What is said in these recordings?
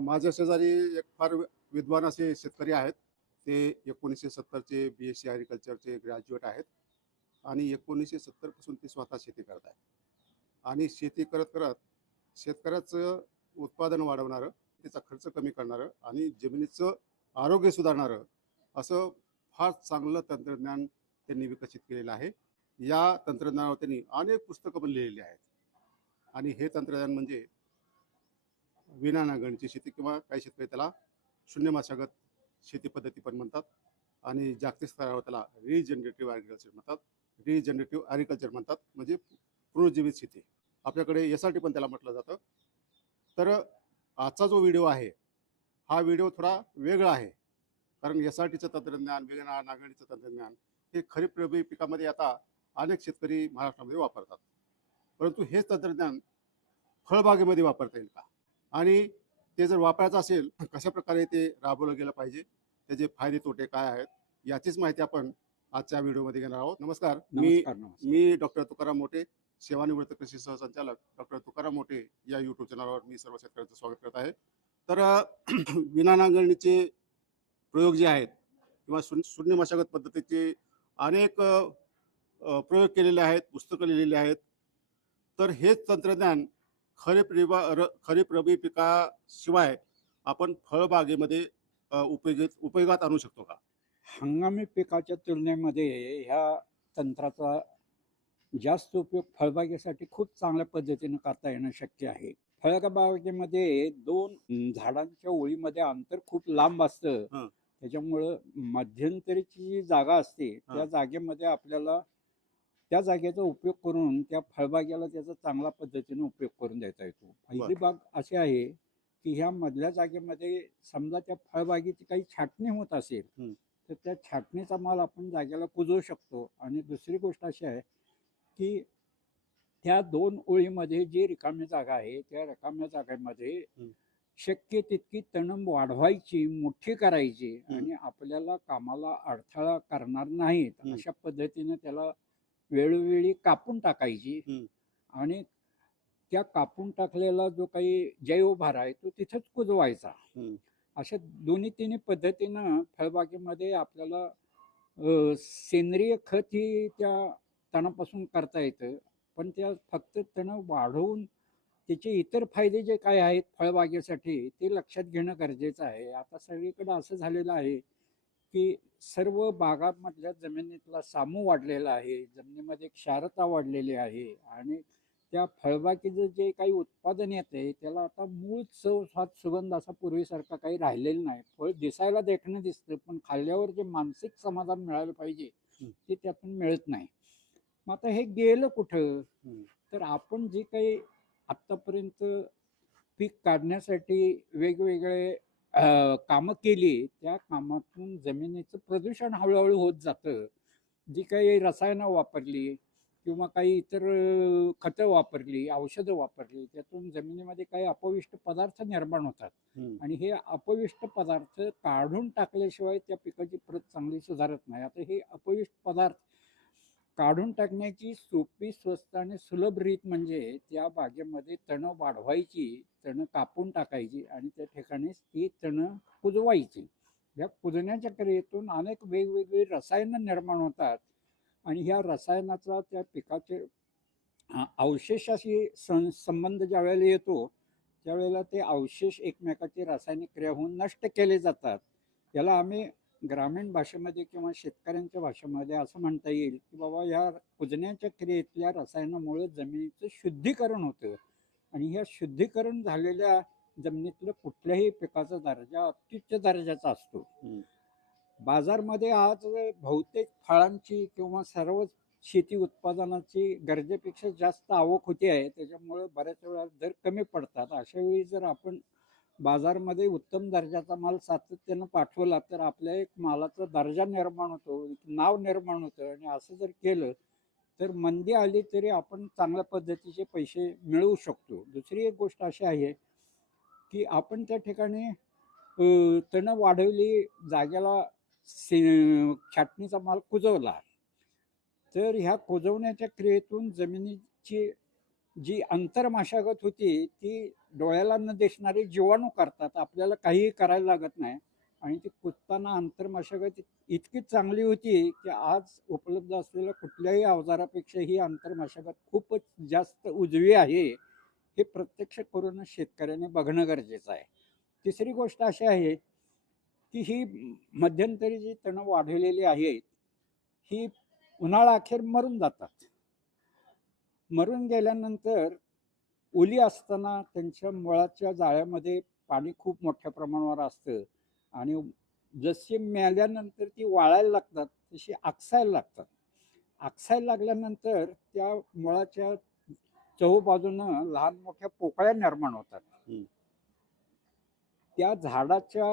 माझ्या शेजारी एक फार विद्वान असे शेतकरी आहेत. ते 1970चे BSc ॲग्रिकल्चरचे ग्रॅज्युएट आहेत आणि 1970 पासून ते स्वतः शेती करत आहेत. आणि शेती करत शेतकऱ्याचं उत्पादन वाढवणारं, त्याचा खर्च कमी करणारं आणि जमिनीचं आरोग्य सुधारणारं असं फार चांगलं तंत्रज्ञान त्यांनी विकसित केलेलं आहे. या तंत्रज्ञानावर त्यांनी अनेक पुस्तकं पण लिहिलेली आहेत. आणि हे तंत्रज्ञान म्हणजे विना नांगरणीची शेती किंवा काही शेतकरी त्याला शून्य मशागत शेती पद्धती पण म्हणतात आणि जागतिक स्तरावर त्याला रिजनरेटिव्ह ॲग्रिकल्चर म्हणतात. रिजनरेटिव्ह ॲग्रिकल्चर म्हणतात म्हणजे पुनरुज्जीवित शेती. आपल्याकडे यासाठी पण त्याला म्हटलं जातं. तर आजचा जो व्हिडिओ आहे, हा व्हिडिओ थोडा वेगळा आहे. कारण SRTचं तंत्रज्ञान, विना नांगरणीचं तंत्रज्ञान हे खरीप रब्बी पिकामध्ये आता अनेक शेतकरी महाराष्ट्रामध्ये वापरतात. परंतु हेच तंत्रज्ञान फळबागेमध्ये वापरता येईल का? आणि ते जर वापरायचं असेल कशा प्रकारे ते राबवलं गेलं पाहिजे, त्याचे फायदे तोटे काय आहेत, याचीच माहिती आपण आजच्या व्हिडिओमध्ये घेणार आहोत. नमस्कार. नमस्कार. मी डॉक्टर तुकाराम मोटे, सेवानिवृत्त कृषी सहसंचालक डॉक्टर तुकाराम मोटे या यूट्यूब चॅनलवर मी सर्व शेतकऱ्यांचं स्वागत करत आहे. तर विना नांगरणीचे प्रयोग जे आहेत किंवा शून्य मशागत पद्धतीचे अनेक प्रयोग केलेले आहेत, पुस्तकं लिहिलेली आहेत. तर हेच तंत्रज्ञान खरीप रब्बी पिकाशिवाय आपण फळबागेमध्ये उपयोगात आणू शकतो का? हंगामी पिकाच्या तुलनेमध्ये ह्या तंत्राचा जास्त उपयोग फळबागेसाठी खूप चांगल्या पद्धतीने करता येणं शक्य आहे. फळबागेमध्ये 2 झाडांच्या ओळीमध्ये अंतर खूप लांब असतं. त्याच्यामुळं मध्यंतरीची जी जागा असते त्या जागेमध्ये आपल्याला त्या जागेचा उपयोग करून त्या फळबागेला त्याचा चांगला पद्धतीने उपयोग करून देता येतो. पहिली बाग अशी आहे की ह्या मधल्या जागेमध्ये समजा त्या फळबागेची काही छाटणी होत असेल तर त्या छाटणीचा माल आपण जागेला कुजवू शकतो. आणि दुसरी गोष्ट अशी आहे की त्या 2 ओळीमध्ये जी रिकामी जागा आहे त्या रिकाम्या जागेमध्ये शक्य तितकी तण वाढवायची, मोठी करायची आणि आपल्याला कामाला अडथळा करणार नाहीत अशा पद्धतीने त्याला वेळोवेळी कापून टाकायची. आणि त्या कापून टाकलेला जो काही जैवभार आहे तो तिथंच कुजवायचा. अशा दोन्ही तिन्ही पद्धतीनं फळबागेमध्ये आपल्याला सेंद्रिय खत ही त्या तणापासून करता येतं. पण त्या फक्त तण वाढवून त्याचे इतर फायदे जे काय आहेत फळबागेसाठी ते लक्षात घेणं गरजेचं आहे. आता सगळीकडे असं झालेलं आहे की सर्व बागांमधल्या जमिनीतला सामू वाढलेला आहे, जमिनीमध्ये क्षारता वाढलेली आहे आणि त्या फळबागेचं जे काही उत्पादन येते त्याला आता मूळ चव, स्वाद, सुगंध असा पूर्वीसारखा काही राहिलेला नाही. फळ दिसायला देखणं दिसतं पण खाल्ल्यावर जे मानसिक समाधान मिळालं पाहिजे ते त्यातून मिळत नाही. मग आता हे गेलं कुठं? तर आपण जे काही आत्तापर्यंत पीक काढण्यासाठी वेगवेगळे कामं केली त्या कामातून जमिनीचं प्रदूषण हळूहळू होत जातं. जी काही रसायनं वापरली किंवा काही इतर खतं वापरली, औषधं वापरली त्यातून जमिनीमध्ये काही अपविष्ट पदार्थ निर्माण होतात आणि हे अपविष्ट पदार्थ काढून टाकल्याशिवाय त्या पिकाची प्रत चांगली सुधारत नाही. आता हे अपविष्ट पदार्थ काढून टाकण्याची सोपी, स्वस्त आणि सुलभ रीत म्हणजे त्या बागेमध्ये तणं वाढवायची, तणं कापून टाकायची आणि त्या ठिकाणीच ती तणं कुजवायची. या कुजण्याच्या क्रियेतून अनेक वेगवेगळी रसायनं निर्माण होतात आणि ह्या रसायनाचा त्या पिकाचे अवशेषाशी संबंध ज्या वेळेला येतो त्यावेळेला ते अवशेष एकमेकाची रासायनिक क्रिया होऊन नष्ट केले जातात. याला आम्ही ग्रामीण भाषेमध्ये किंवा शेतकऱ्यांच्या भाषेमध्ये असं म्हणता येईल की बाबा या कुजण्याच्या क्रियेतल्या रसायनामुळे जमिनीचं शुद्धीकरण होतं आणि ह्या शुद्धीकरण झालेल्या जमिनीतलं कुठल्याही पिकाचा दर्जा अत्युच्च दर्जाचा असतो. बाजारमध्ये आज बहुतेक फळांची किंवा सर्व शेती उत्पादनाची गरजेपेक्षा जास्त आवक होती आहे. त्याच्यामुळे बऱ्याच वेळा दर कमी पडतात. अशा वेळी जर आपण बाजारमध्ये उत्तम दर्जाचा माल सातत्यानं पाठवला तर आपल्या एक मालाचा दर्जा निर्माण होतो, नाव निर्माण होतं आणि असं जर केलं तर मंदी आली तरी आपण चांगल्या पद्धतीचे पैसे मिळवू शकतो. दुसरी एक गोष्ट अशी आहे की आपण त्या ठिकाणी तणं वाढवली, जागेला छाटणीचा माल कुजवला तर ह्या कुजवण्याच्या क्रियेतून जमिनीची जी अंतर्मशागत होती ती डोळ्याला न दिसणारे जीवाणू करतात. आपल्याला काहीही करायला लागत नाही आणि ती कुदताना अंतर्मशागत इतकी चांगली होती की आज उपलब्ध असलेल्या कुठल्याही अवजारापेक्षा ही अंतर्मशागत खूपच जास्त उजवी आहे. हे प्रत्यक्ष करून शेतकऱ्याने बघणं गरजेचं आहे. तिसरी गोष्ट अशी आहे की ही मध्यंतरी जी तणं वाढलेली आहेत ही उन्हाळा अखेर मरून जातात. मरून गेल्यानंतर ओली असताना त्यांच्या मुळाच्या जाळ्यामध्ये पाणी खूप मोठ्या प्रमाणावर असतं आणि जशी मेल्यानंतर ती वाळायला लागतात तशी आकसायला लागतात. आकसायला लागल्यानंतर त्या मुळाच्या चहूबाजूनं लहान मोठ्या पोकळ्या निर्माण होतात. हं. त्या झाडाच्या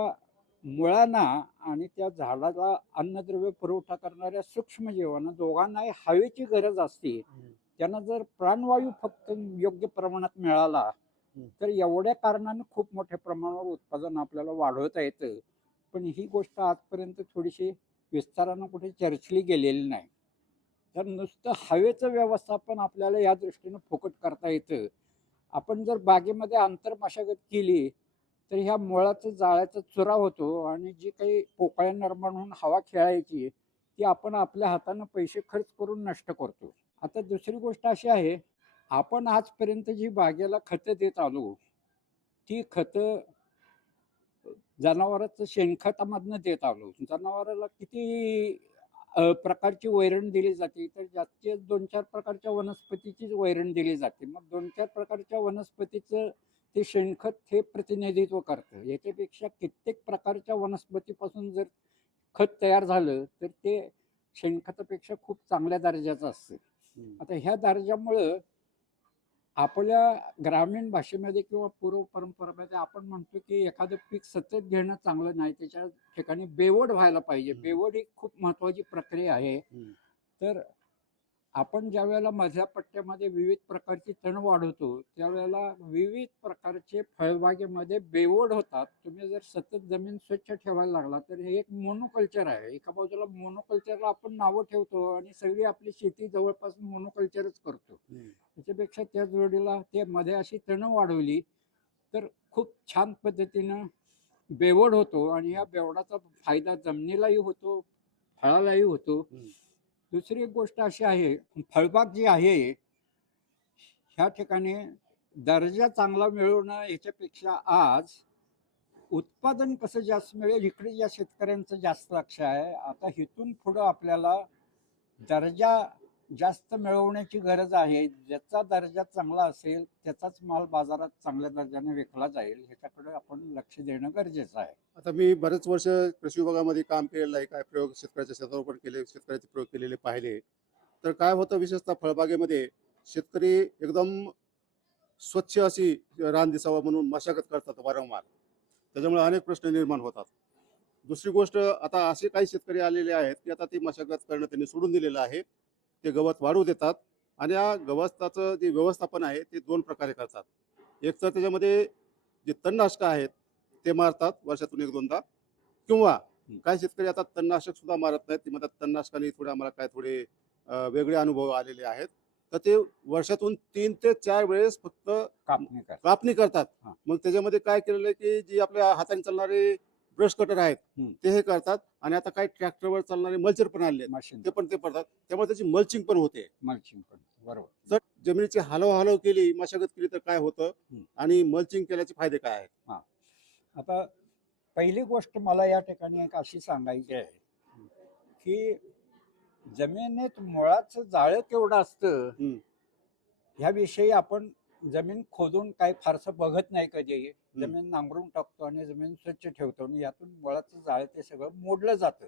मुळांना आणि त्या झाडाला अन्नद्रव्य पुरवठा करणाऱ्या सूक्ष्मजीवांना दोघांनाही हवेची गरज असते. त्यांना जर प्राणवायू फक्त योग्य प्रमाणात मिळाला तर एवढ्या कारणानं खूप मोठ्या प्रमाणावर उत्पादन आपल्याला वाढवता येतं. पण ही गोष्ट आजपर्यंत थोडीशी विस्तारानं कुठे चर्चली गेलेली नाही. तर नुसतं हवेचं व्यवस्थापन आपल्याला या दृष्टीनं फुकट करता येतं. आपण जर बागेमध्ये आंतरमशागत केली तर ह्या मुळाचं जाळ्याचा चुरा होतो आणि जी काही पोकळ्या निर्माण होऊन हवा खेळायची ती आपण आपल्या हातानं पैसे खर्च करून नष्ट करतो. आता दुसरी गोष्ट अशी आहे, आपण आजपर्यंत जी बागेला खतं देत आलो, ती खतं जनावरांचं शेणखतामधनं देत आलो. जनावराला किती प्रकारची वैरण दिली जाते, तर जास्तीत 2-4 प्रकारच्या वनस्पतीचीच वैरण दिली जाते. मग 2-4 प्रकारच्या वनस्पतीचं ते शेणखत हे प्रतिनिधित्व करतं. याच्यापेक्षा कित्येक प्रकारच्या वनस्पतीपासून जर खत तयार झालं, तर ते शेणखतापेक्षा खूप चांगल्या दर्जाचं असतं. आता ह्या दर्जामुळं आपल्या ग्रामीण भाषेमध्ये किंवा पूर्व परंपरेमध्ये आपण म्हणतो की एखादं पीक सतत घेणं चांगलं नाही, त्याच्या ठिकाणी बेवड व्हायला पाहिजे. बेवड ही खूप महत्वाची प्रक्रिया आहे. तर आपण ज्या वेळेला मधल्या पट्ट्यामध्ये विविध प्रकारची तण वाढवतो त्यावेळेला विविध प्रकारचे फळबागेमध्ये बेवड होतात. तुम्ही जर सतत जमीन स्वच्छ ठेवायला लागला तर हे एक मोनोकल्चर आहे. एका बाजूला मोनोकल्चरला आपण नावं ठेवतो आणि सगळी आपली शेती जवळपास मोनोकल्चरच करतो. त्याच्यापेक्षा त्या जोडीला ते मध्ये अशी तणं वाढवली तर खूप छान पद्धतीनं बेवड होतो आणि या बेवडाचा फायदा जमिनीलाही होतो, फळालाही होतो. दुसरी एक गोष्ट अशी आहे, फळबाग जी आहे ह्या ठिकाणी दर्जा चांगला मिळवणं याच्यापेक्षा आज उत्पादन कसं जास्त मिळेल इकडे या शेतकऱ्यांचं जास्त लक्ष आहे. आता इथून पुढं आपल्याला दर्जा जास्त मिळवण्याची गरज आहे. ज्याचा दर्जा चांगला असेल त्याचाच माल बाजारात चांगल्या दर्जाने विकला जाईल, ह्याच्याकडे आपण लक्ष देणं गरजेचं आहे. आता मी बरेच वर्ष कृषी विभागामध्ये काम केलेलं आहे. काय प्रयोग शेतकऱ्याच्या शेतावर पण केले, शेतकऱ्याचे प्रयोग केलेले पाहिले. तर काय होतं विशेषतः फळबागेमध्ये शेतकरी एकदम स्वच्छ अशी रान दिसावा म्हणून मशागत करतात वारंवार. त्याच्यामुळे अनेक प्रश्न निर्माण होतात. दुसरी गोष्ट, आता असे काही शेतकरी आलेले आहेत की आता ती मशागत करणं त्यांनी सोडून दिलेलं आहे. ते गवत वाढवू देतात आणि या गवताचं जे व्यवस्थापन आहे ते 2 प्रकारे करतात. एक तर त्याच्यामध्ये जे तणनाशकं आहेत ते मारतात वर्षातून 1-2दा, किंवा काही शेतकरी आता तणनाशक सुद्धा मारत नाहीत. ते म्हणतात तणनाशकाने थोडे आम्हाला काय थोडे वेगळे अनुभव आलेले आहेत. तर ते वर्षातून 3 ते 4 वेळेस फक्त कापणी करतात. मग त्याच्यामध्ये काय केलेलं आहे की जी आपल्या हाताने चालणारे ब्रश कटर आहेत ते हे करतात आणि आता काही ट्रॅक्टरवर चालणारे मल्चर पण आले आहेत, ते पण ते पडतात. त्यामुळे त्याची मल्चिंग पण होते. बरोबर. जर जमिनीची हलव केली, मशागत केली तर काय होतं आणि मल्चिंग केल्याचे फायदे काय आहेत? आता पहिली गोष्ट मला या ठिकाणी एक अशी सांगायची आहे की जमिनीत मुळाचं जाळं केवढं असतं ह्याविषयी आपण जमीन खोदून काही फारसं बघत नाही कधी. जमीन नांगरून टाकतो आणि जमीन स्वच्छ ठेवतो आणि यातून मुळाचं जाळं ते सगळं मोडलं जातं.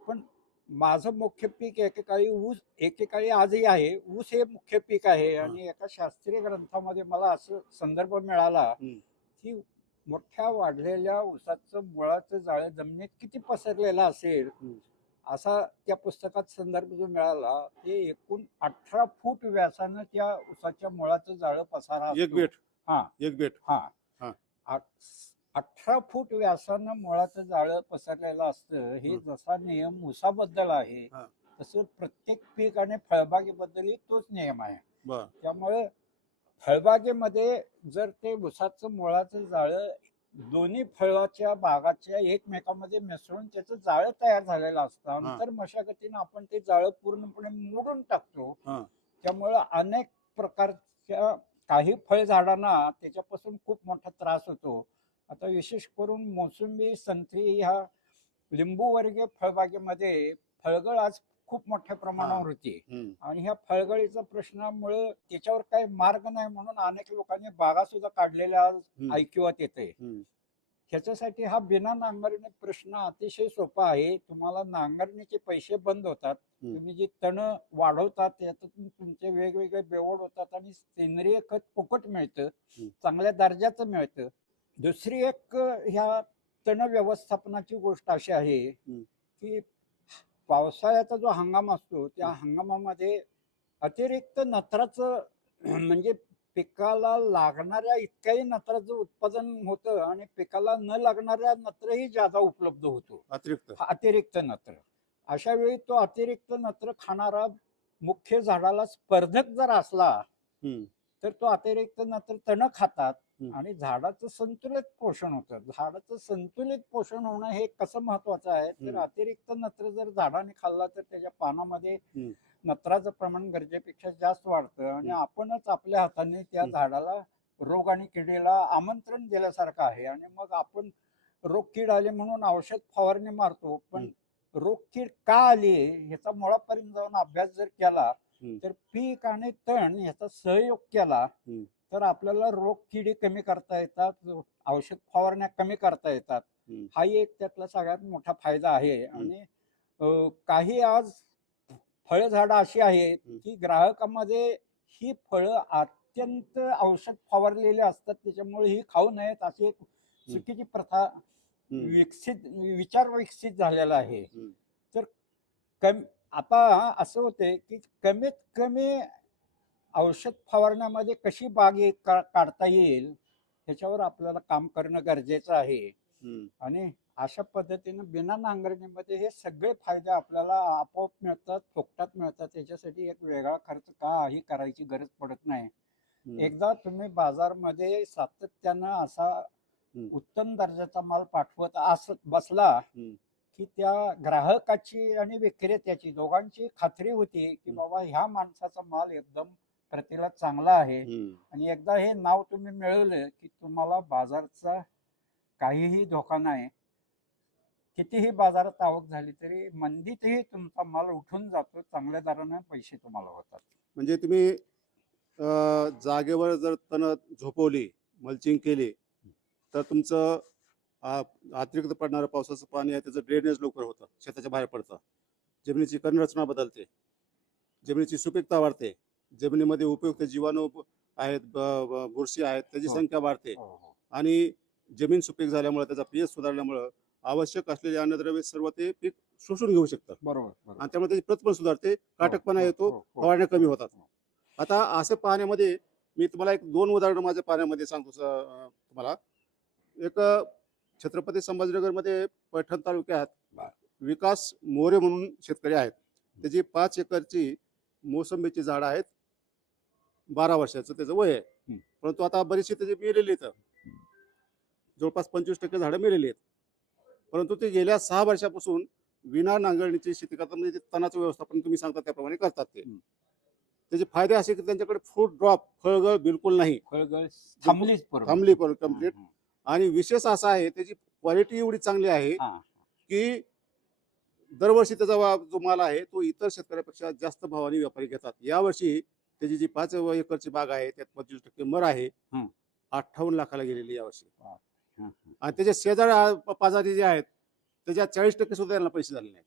पण माझं मुख्य पीक एकेकाळी ऊस, एकेकाळी आजही आहे. ऊस हे मुख्य पीक आहे आणि एका शास्त्रीय ग्रंथामध्ये मला असं संदर्भ मिळाला की मोठ्या वाढलेल्या ऊसाचं मुळाचं जाळं जमिनीत किती पसरलेलं असेल असा त्या पुस्तकात संदर्भ जो मिळाला ते एकूण 18 फूट व्यासानं त्या ऊसाच्या मुळाचं जाळं पसारा एक बेट. हा एक बेट. 18 फूट व्यासानं मुळाचं जाळं पसरलेलं असतं. हे जसा नियम ऊसाबद्दल आहे तसं प्रत्येक पीक आणि फळबागेबद्दलही तोच नियम आहे. त्यामुळे फळबागेमध्ये जर ते उसाचं मुळाचं जाळं दोन्ही फळाच्या बागाच्या एकमेकांमध्ये मिसळून त्याचं जाळं तयार झालेलं असतं. हा. अंतर मशागतीनं आपण ते जाळं पूर्णपणे मोडून टाकतो. हा. त्यामुळं अनेक प्रकारच्या काही फळझाडांना त्याच्यापासून खूप मोठा त्रास होतो. आता विशेष करून मोसंबी, संत्री ह्या लिंबूवर्गीय फळबागेमध्ये फळगळ आज खूप मोठ्या प्रमाणावर होती. हम्म. आणि ह्या फळगळीच्या प्रश्नामुळे त्याच्यावर काही मार्ग नाही म्हणून अनेक लोकांनी बागा सुद्धा काढलेल्या आज हम्म. ऐकिवात येते. हम्म. ह्याच्यासाठी हा बिना नांगरणी प्रश्न अतिशय सोपा आहे. तुम्हाला नांगरणीचे पैसे बंद होतात. हम्म. तुम्ही जी तण वाढवतात त्यातून तुमचे वेगवेगळे बेवड होतात आणि सेंद्रिय खत फुकट मिळतं. चांगल्या दर्जाचं मिळतं. दुसरी एक ह्या तण व्यवस्थापनाची गोष्ट अशी आहे की पावसाळ्याचा जो हंगाम असतो त्या हंगामामध्ये अतिरिक्त नत्राचं म्हणजे पिकाला लागणाऱ्या इतक्याही नत्राचं उत्पादन होतं आणि पिकाला न लागणाऱ्या नत्रही जादा उपलब्ध होतो. अतिरिक्त नत्र अशा वेळी तो अतिरिक्त नत्र खाणारा मुख्य झाडाला स्पर्धक जर असला तर तो अतिरिक्त नत्र तण खातात आणि झाडाचं संतुलित पोषण होतं. झाडाचं संतुलित पोषण होणं हे कसं महत्वाचं आहे तर अतिरिक्त नत्र जर झाडाने खाल्ला तर त्याच्या पानामध्ये नत्राचं प्रमाण गरजेपेक्षा जास्त वाढतं आणि आपणच आपल्या हाताने त्या झाडाला रोग आणि किडीला आमंत्रण दिल्यासारखं आहे. आणि मग आपण रोग कीड आले म्हणून औषध फवारणी मारतो, पण रोग कीड का आली ह्याचा मुळापर्यंत जाऊन अभ्यास जर केला तर पीक आणि तण ह्याचा सहयोग केला तर आपल्याला रोग किडी कमी करता येतात, औषध फवारण्या कमी करता येतात. हा एक त्यातला सगळ्यात मोठा फायदा आहे. आणि काही आज फळझाडं अशी आहेत की ग्राहकांमध्ये ही फळं अत्यंत औषध फवारलेली असतात त्याच्यामुळे ही खाऊ नयेत अशी एक चुकीची प्रथा विचार विकसित झालेला आहे. तर आता असं होते की कमीत कमी औषध फवारण्यामध्ये कशी बाग काढता येईल ह्याच्यावर आपल्याला काम करणं गरजेचं आहे. आणि अशा पद्धतीनं बिना नांगरणीमध्ये हे सगळे फायदे आपल्याला आपोआप मिळतात, फुकटात मिळतात. त्याच्यासाठी एक वेगळा खर्च काही करायची गरज पडत नाही. एकदा तुम्ही बाजारमध्ये सातत्यानं असा उत्तम दर्जाचा माल पाठवत बसला की त्या ग्राहकाची आणि विक्रेत्याची दोघांची खात्री होती की बाबा ह्या माणसाचा माल एकदम प्रतीला चांगला आहे. आणि एकदा हे नाव तुम्ही मिळवलं की तुम्हाला बाजारचा काहीही धोका नाही. कितीही बाजारात आवक झाली तरी मंदीतही तुमचा माल उठून जातो, चांगल्या दराने पैसे तुम्हाला होतात. म्हणजे तुम्ही जागेवर जर तण झोपवली, मल्चिंग केली तर तुमचं अतिरिक्त पडणारं पावसाचं पाणी आहे त्याचं ड्रेनेज लवकर होतं, शेताच्या बाहेर पडतं, जमिनीची कणरचना बदलते, जमिनीची सुपीकता वाढते, जमिनीमध्ये उपयुक्त जीवाणू आहेत, बुरशी आहेत त्याची संख्या वाढते आणि जमीन सुपीक झाल्यामुळे त्याचा पीएच सुधारल्यामुळे आवश्यक असलेले अन्नद्रव्य सर्व ते पीक शोषून घेऊ शकतं. बरोबर. आणि त्यामुळे त्याची प्रत पण सुधारते, काटकपणा येतो, फवारण्या कमी होतात. आता असं पाहण्यामध्ये मी तुम्हाला एक 2 उदाहरणं माझ्या पाहण्यामध्ये सांगतो. तुम्हाला एक छत्रपती संभाजीनगरमध्ये पैठण तालुक्यात विकास मोरे म्हणून शेतकरी आहेत. त्याची 5 एकरची मोसंबीची झाडं आहेत. 12 वर्षाचं त्याचं वय आहे, परंतु आता बरीचशी त्याची मेलेली आहेत, जवळपास 25% झाडं मेलेली आहेत. परंतु ते गेल्या 6 वर्षापासून विना नांगरणीची शेती करतात. म्हणजे ते तणाचं व्यवस्थापन तुम्ही सांगता त्याप्रमाणे करतात. त्याचे फायदे असे की त्यांच्याकडे फ्रूट ड्रॉप फळगळ बिलकुल नाही, थांबली कम्प्लीट. आणि विशेष असा आहे त्याची क्वालिटी एवढी चांगली आहे की दरवर्षी त्याचा जो माल आहे तो इतर शेतकऱ्यापेक्षा जास्त भावाने व्यापारी घेतात. यावर्षी त्याची जी 5 एकरची बाग आहे त्यात 25% मर आहे, 58 लाखाला गेलेली यावर्षी. आणि त्याचे शेजारी पाजारी जे आहेत त्याच्यात 40% सुद्धा त्यांना पैसे झाले नाहीत.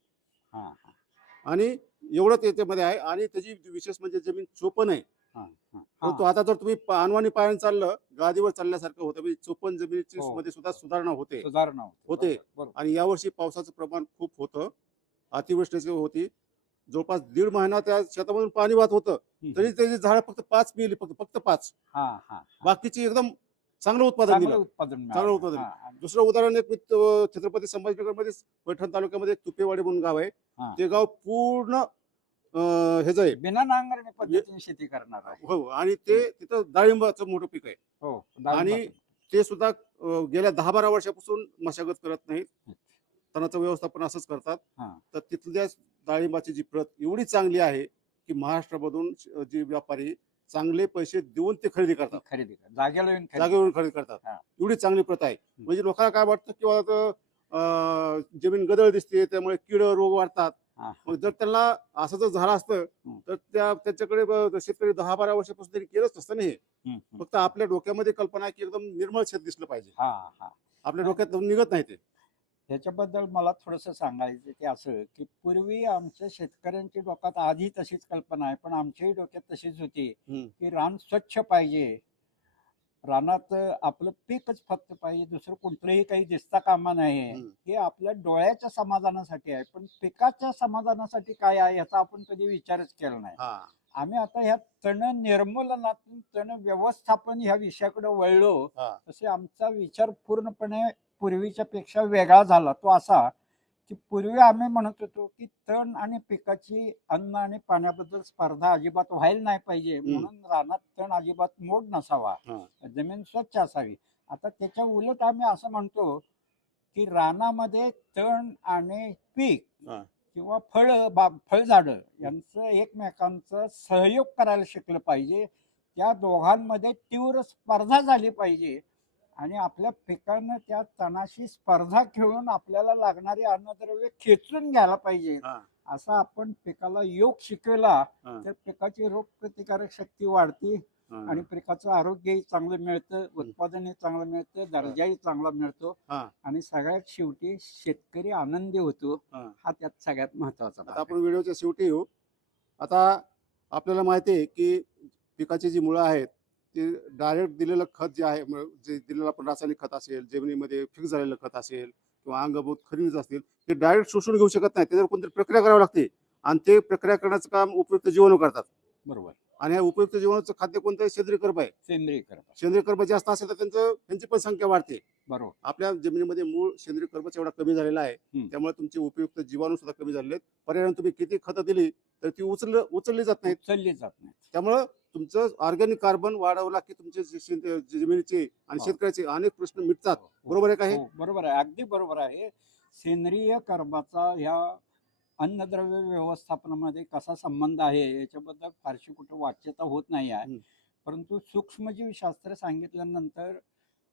आणि एवढं त्याच्यामध्ये आहे. आणि त्याची विशेष म्हणजे जमीन चोपन आहे. परंतु आता जर तुम्ही अनवाणी पायाने चाललं गादीवर चालल्यासारखं होतं, म्हणजे चोपन जमिनीची मध्ये सुद्धा सुधारणा होते. आणि यावर्षी पावसाचं प्रमाण खूप होतं, अतिवृष्टीची होती, जवळपास 1.5 महिना त्या शेतामधून पाणी वाहत होतं तरी त्याची झाड फक्त 5 मिली, फक्त 5. बाकीची एकदम चांगलं उत्पादन दिलं. दुसरं उदाहरण एक छत्रपती संभाजीनगर मध्ये पैठण तालुक्यामध्ये तुपेवाडी म्हणून गाव आहे. ते गाव पूर्ण ह्याचं आहे. बिना नांगरणी पद्धतीने शेती करणार आहे. हो, आणि ते तिथं डाळिंबाचं मोठं पीक आहे. हो, आणि डाळिंबाचं. ते सुद्धा गेल्या 10-12 वर्षापासून मशागत करत नाहीत. तणाचं व्यवस्थापन असंच करतात. हां. तर तिथल्या डाळिंबाची जी प्रत एवढी चांगली आहे, की महाराष्ट्रामधून जे व्यापारी चांगले पैसे देऊन ते खरेदी करतात. खरेदी कर जागेला येऊन खरेदी जागेवरून कर. खरेदी करतात. हां. एवढी चांगली प्रथा आहे. म्हणजे लोकांना काय वाटतं, की बाबा जमीन गदळ दिसते, त्यामुळे कीड रोग वाढतात. हां, मग जर त्यांना असं जर झालं असतं, हं. तर त्याच्याकडे शेतकरी 10-12 वर्षापासून त्यांनी केलंच नसतं ना हे. हं, हं. फक्त आपल्या डोक्यामध्ये कल्पना आहे, की एकदम निर्मळ शेत दिसलं पाहिजे. हां, हां. आपल्या डोक्यात निघत नाही ते. ह्याच्याबद्दल मला थोडंसं सांगायचं की असं की पूर्वी आमच्या शेतकऱ्यांच्या डोक्यात आधी तशीच कल्पना आहे, पण आमच्याही डोक्यात तशीच होती हं. की रान स्वच्छ पाहिजे. रानात आपलं पीकच फक्त पाहिजे, दुसरं कुठलंही काही दिसता कामा नये. हं. हे आपल्या डोळ्याच्या समाधानासाठी आहे, पण पिकाच्या समाधानासाठी काय आहे याचा आपण कधी विचारच केला नाही. हां. आम्ही आता ह्या तण निर्मूलनातून तण व्यवस्थापन ह्या विषयाकडे वळलो, हां. तसे आमचा विचार पूर्णपणे पूर्वीच्या पेक्षा वेगळा झाला. तो असा की पूर्वी आम्ही म्हणत होतो की तण आणि पिकाची अन्न आणि पाण्याबद्दल स्पर्धा अजिबात व्हायला नाही पाहिजे, म्हणून रानात तण अजिबात मोड नसावा, हां. जमीन स्वच्छ असावी. आता त्याच्या उलट आम्ही असं म्हणतो की रानामध्ये तण आणि पीक हां. किंवा फळझाडं यांचं एकमेकांचं सहयोग करायला शिकलं पाहिजे. त्या दोघांमध्ये तीव्र स्पर्धा झाली पाहिजे आणि आपल्या पिकानं त्या तणाशी स्पर्धा खेळून आपल्याला लागणारी अन्नद्रव्य खेचून घ्यायला पाहिजे. हां. असा आपण पिकाला योग शिकवला हां. तर पिकाची रोगप्रतिकारक शक्ती वाढते हां. आणि पिकाचं आरोग्यही चांगलं मिळतं, उत्पादनही चांगलं मिळतं, दर्जाही चांगला मिळतो हां. आणि सगळ्यात शेवटी शेतकरी आनंदी होतो. हां. हा त्यात सगळ्यात महत्वाचा आता भाग आपण आहे. व्हिडिओच्या शेवटी येऊ. आता आपल्याला माहिती आहे, की पिकाची जी मुळं आहेत, ते डायरेक्ट दिलेलं खत जे आहे, जे दिलेलं आपण रासायनिक खत असेल, जमिनीमध्ये फिक्स झालेलं खत असेल किंवा अंगभूत खनिज असतील, ते डायरेक्ट शोषून घेऊ शकत नाही. त्याच्यावर कोणतरी प्रक्रिया करावी लागते आणि ते प्रक्रिया करण्याचं काम उपयुक्त जीवाणू करतात. बरोबर. आणि या उपयुक्त जीवाणूचं खाद्य कोणतं आहे? सेंद्रिय कर्ब आहे. सेंद्रिय कर्ब. सेंद्रिय कर्ब जास्त असेल तर त्यांची पण संख्या वाढते. बरोबर. आपल्या जमिनीमध्ये मूळ सेंद्रिय कर्बच एवढा कमी झालेला आहे, त्यामुळे तुमचे उपयुक्त जीवाणू सुद्धा कमी झालेले आहेत. पर्यायाने तुम्ही किती खतं दिली तर ती उचलली जात नाहीत. उचलली जात नाही. त्यामुळं तुमचं ऑर्गॅनिक कार्बन वाढवला की तुमचे जमिनीचे आणि हो. शेतकऱ्याचे अनेक प्रश्न मिटतात. बरोबर आहे का हे? हो, बरोबर आहे. अगदी बरोबर आहे. सेंद्रिय कर्बाचा ह्या अन्नद्रव्य व्यवस्थापनामध्ये कसा संबंध आहे याच्याबद्दल फारशी कुठं वाच्यता होत नाही आहे. परंतु सूक्ष्मजीवशास्त्र सांगितल्यानंतर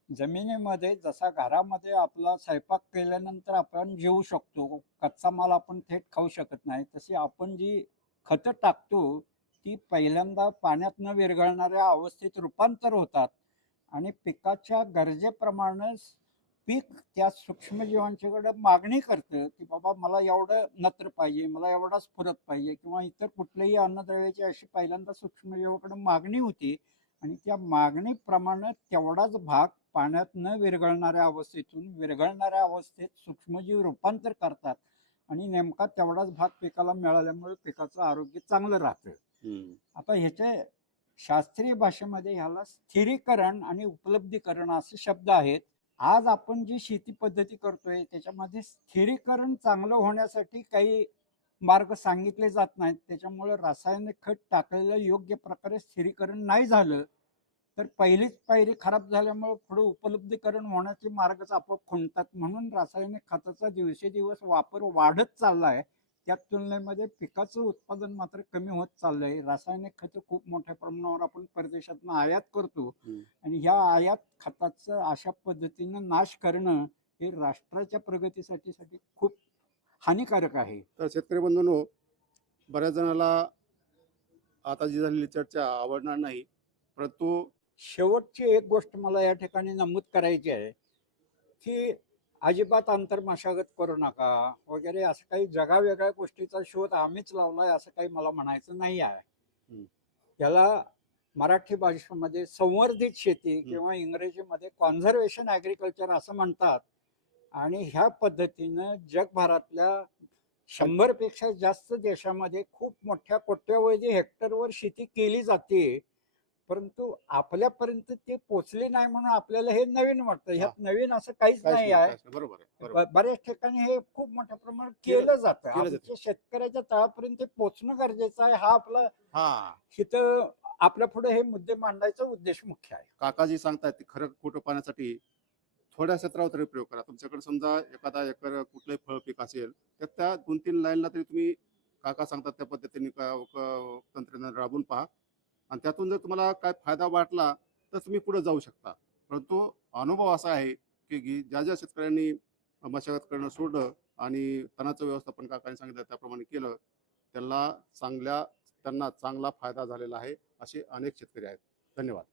जमिनीमध्ये जसा घरामध्ये आपला स्वयंपाक केल्यानंतर आपण जेवू शकतो, कच्चा माल आपण थेट खाऊ शकत नाही, तशी आपण जी खतं टाकतो ती पहिल्यांदा पाण्यात न विरघळणाऱ्या अवस्थेत रूपांतर होतात आणि पिकाच्या गरजेप्रमाणे पीक त्या सूक्ष्मजीवांच्याकडे मागणी करतं की बाबा मला एवढं नत्र पाहिजे, मला एवढा स्फुरत पाहिजे किंवा इतर कुठल्याही अन्नद्रव्याची अशी पहिल्यांदा सूक्ष्मजीवाकडे मागणी होती आणि त्या मागणीप्रमाणे तेवढाच भाग पाण्यात न विरघळणाऱ्या अवस्थेतून विरघळणाऱ्या अवस्थेत सूक्ष्मजीव रूपांतर करतात आणि नेमका तेवढाच भाग पिकाला मिळाल्यामुळे पिकाचं आरोग्य चांगलं राहतं. आता ह्याचे शास्त्रीय भाषेमध्ये ह्याला स्थिरीकरण आणि उपलब्धीकरण असे शब्द आहेत. आज आपण जी शेती पद्धती करतोय त्याच्यामध्ये स्थिरीकरण चांगलं होण्यासाठी काही मार्ग सांगितले जात नाहीत. त्याच्यामुळे रासायनिक खत टाकलेलं योग्य प्रकारे स्थिरीकरण नाही झालं तर पहिलीच पायरी खराब झाल्यामुळे पुढे उपलब्धीकरण होण्याचे मार्गच आपोआप खुंटतात. म्हणून रासायनिक खताचा दिवसेदिवस वापर वाढत चाललाय. त्या तुलनेमध्ये पिकाचं उत्पादन मात्र कमी होत चाललंय. रासायनिक खतं खूप मोठ्या प्रमाणावर आपण परदेशातून आयात करतो आणि ह्या आयात खताचं अशा पद्धतीनं नाश करणं हे राष्ट्राच्या प्रगतीसाठी खूप हानिकारक आहे. तर शेतकरी बंधूंनो, बऱ्याच जणाला आता जी झालेली चर्चा आवडणार नाही, परंतु शेवटची एक गोष्ट मला या ठिकाणी नमूद करायची आहे की अजिबात अंतर्मशागत करू नका वगैरे असं काही जगावेगळ्या गोष्टीचा शोध आम्हीच लावलाय असं काही मला म्हणायचं नाही आहे. याला मराठी भाषेमध्ये संवर्धित शेती किंवा इंग्रजीमध्ये कॉन्झर्वेशन ॲग्रिकल्चर असं म्हणतात आणि ह्या पद्धतीनं जगभरातल्या 100 पेक्षा जास्त देशामध्ये खूप मोठ्या कोट्यावधी हेक्टरवर शेती केली जाते. परंतु आपल्यापर्यंत ते पोचले नाही म्हणून आपल्याला हे नवीन वाटतं. ह्यात नवीन असं काहीच काहीच नाही नाही, आहे. काहीच नाही. बरोबर आहे, बरोबर. बऱ्याच ठिकाणी हे खूप मोठ्या प्रमाणात केलं केलं जातं. केलं जातं. आमच्या शेतकऱ्याच्या तळापर्यंत ते पोहोचणं गरजेचं आहे. हा आपला हां. इथं आपल्या पुढे हे मुद्दे मांडायचा उद्देश मुख्य आहे. काकाजी सांगतायत ते खरं खोटं पाहण्यासाठी थोड्या क्षेत्रावर तरी प्रयोग करा. तुमच्याकडे समजा एखादा एकर कुठलंही फळ पीक असेल, तर त्या 2-3 लाईनला तरी तुम्ही काका सांगतात त्या पद्धतीने तंत्रज्ञान राबवून पहा आणि त्यातून जर तुम्हाला काय फायदा वाटला, तर तुम्ही पुढे जाऊ शकता. परंतु अनुभव असा आहे, की ज्या शेतकऱ्यांनी मशागत करणं सोडलं आणि तणाचं व्यवस्थापन काकांनी सांगितलं त्याप्रमाणे केलं, त्यांना चांगला फायदा झालेला आहे. असे अनेक शेतकरी आहेत. धन्यवाद.